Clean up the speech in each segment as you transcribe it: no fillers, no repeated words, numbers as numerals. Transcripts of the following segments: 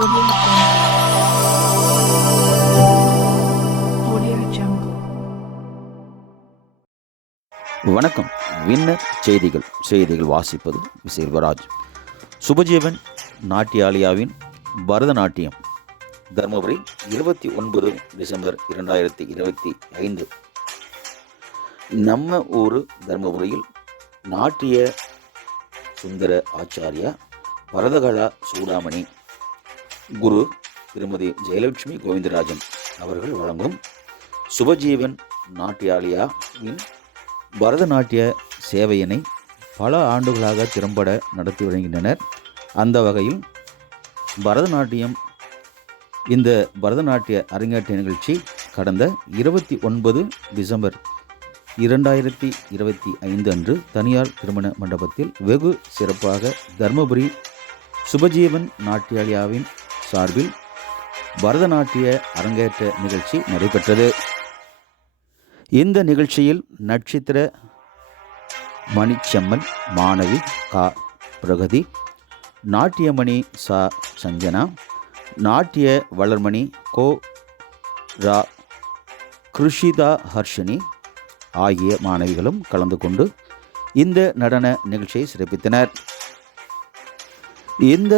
Audio Jungle. வணக்கம். Winner செய்திகள் வாசிப்பது செல்வராஜ். சுபஜீவன் நாட்டியாலயாவின் பரதநாட்டியம் தர்மபுரி 29 டிசம்பர் 2025. நம்ம ஊர் தர்மபுரியில் நாட்டிய சுந்தர ஆச்சாரியா பரதகலா சூடாமணி குரு திருமதி ஜெயலட்சுமி கோவிந்தராஜன் அவர்கள் வழங்கும் சுபஜீவன் நாட்டியாலயாவின் பரதநாட்டிய சேவையினை பல ஆண்டுகளாக திறம்பட நடத்தி வருகின்றனர். அந்த வகையில் இந்த பரதநாட்டிய அரங்கேற்ற நிகழ்ச்சி கடந்த 29 டிசம்பர் 2025 அன்று தனியார் திருமண மண்டபத்தில் வெகு சிறப்பாக தர்மபுரி சுபஜீவன் நாட்டியாலயாவின் சார்பில் பரதநாட்டிய அரங்கேற்ற நிகழ்ச்சி நடைபெற்றது. இந்த நிகழ்ச்சியில் நட்சத்திர மணிச்செம்மல் மாணவி கா பிரகதி, நாட்டியமணி சா சஞ்சனா, நாட்டிய வளர்மணி கோ ரா கிருஷிதா ஹர்ஷினி ஆகிய மாணவிகளும் கலந்து கொண்டு இந்த நடன நிகழ்ச்சியை சிறப்பித்தனர். இந்த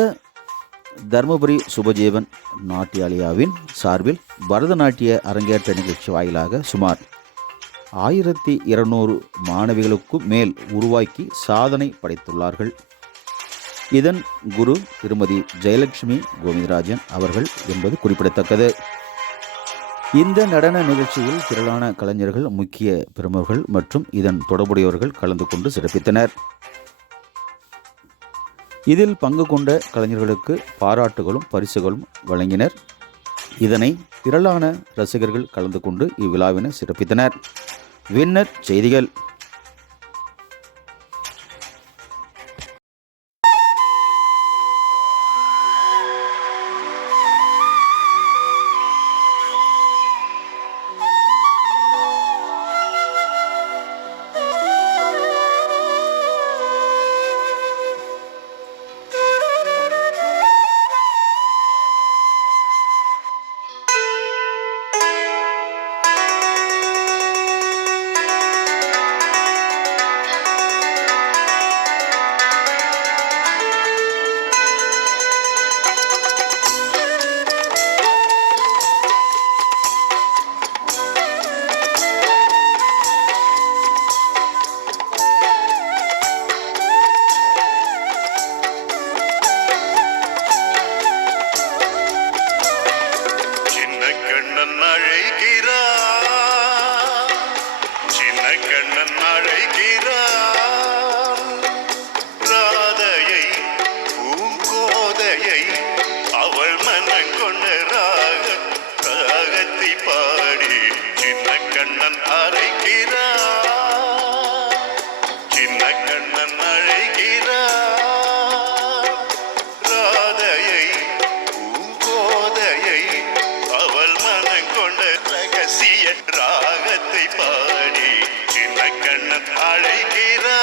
தர்மபுரி சுபஜீவன் நாட்டியாலயாவின் சார்பில் பரதநாட்டிய அரங்கேற்ற நிகழ்ச்சி வாயிலாக சுமார் 1200 மாணவிகளுக்கு மேல் உருவாக்கி சாதனை படைத்துள்ளார்கள். இதன் குரு திருமதி ஜெயலட்சுமி கோவிந்தராஜன் அவர்கள் என்பது குறிப்பிடத்தக்கது. இந்த நடன நிகழ்ச்சியில் திரளான கலைஞர்கள், முக்கிய பிரமுகர்கள் மற்றும் இதன் தொடர்புடையவர்கள் கலந்து கொண்டு சிறப்பித்தனர். இதில் பங்கு கொண்ட கலைஞர்களுக்கு பாராட்டுகளும் பரிசுகளும் வழங்கினர். இதனை திரளான ரசிகர்கள் கலந்து கொண்டு இவ்விழாவினை சிறப்பித்தனர். வின்னர் செய்திகள். ராகத்தை பாடி சின்ன கண்ணன் அழைக்கிறார்.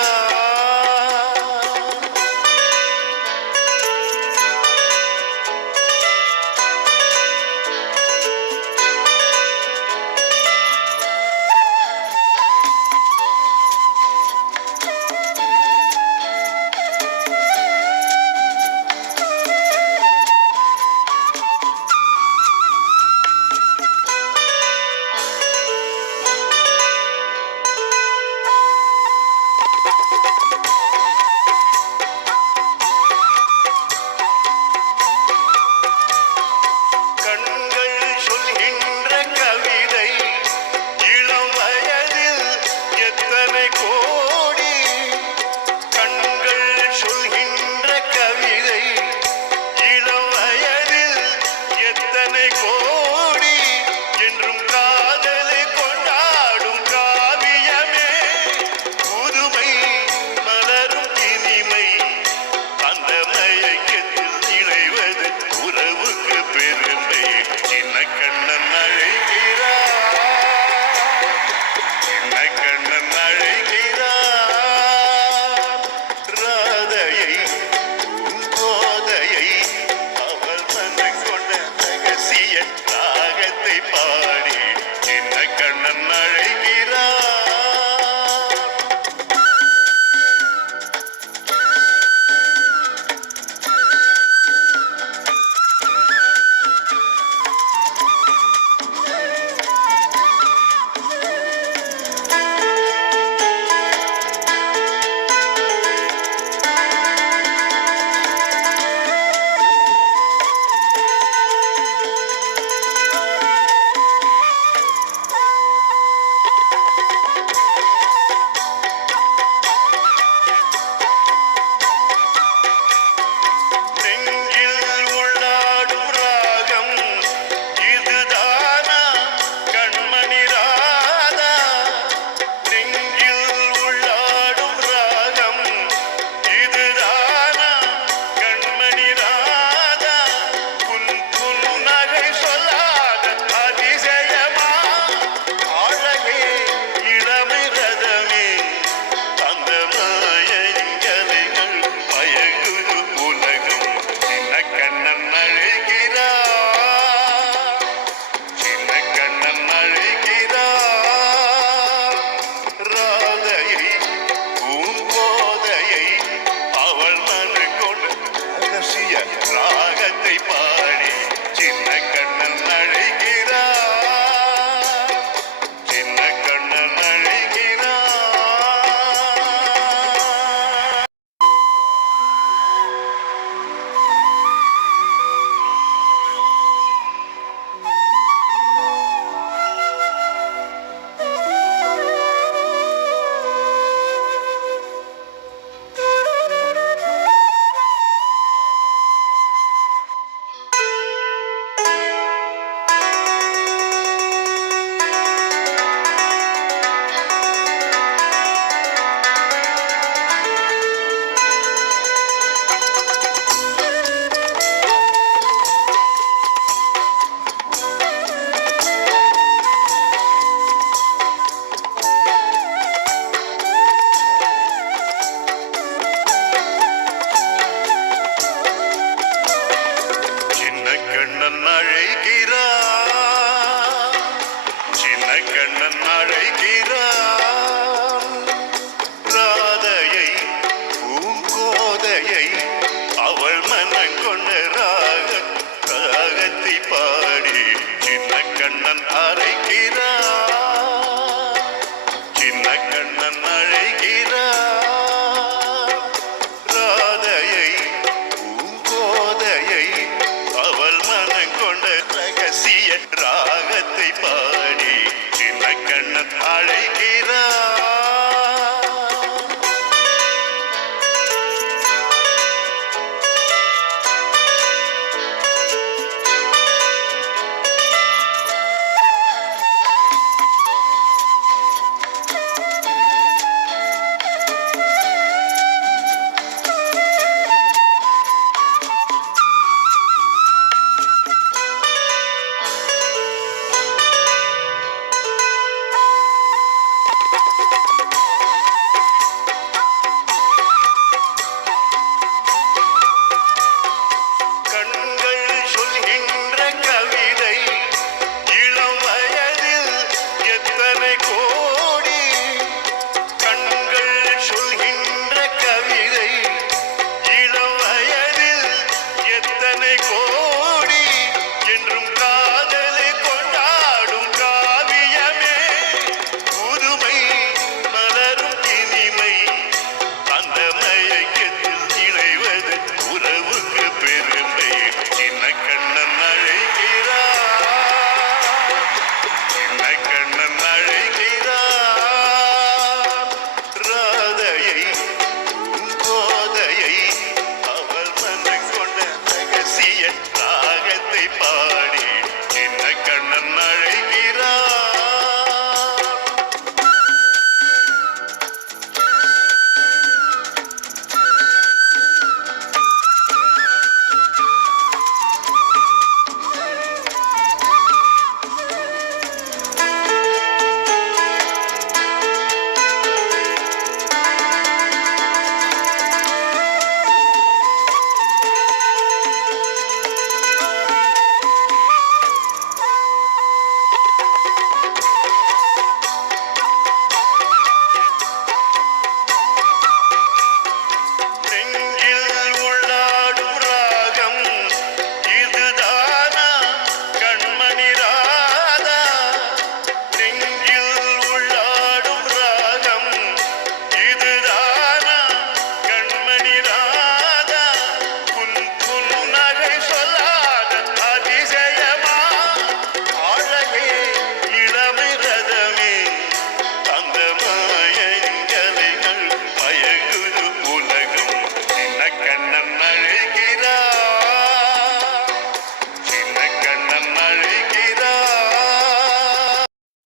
ஓ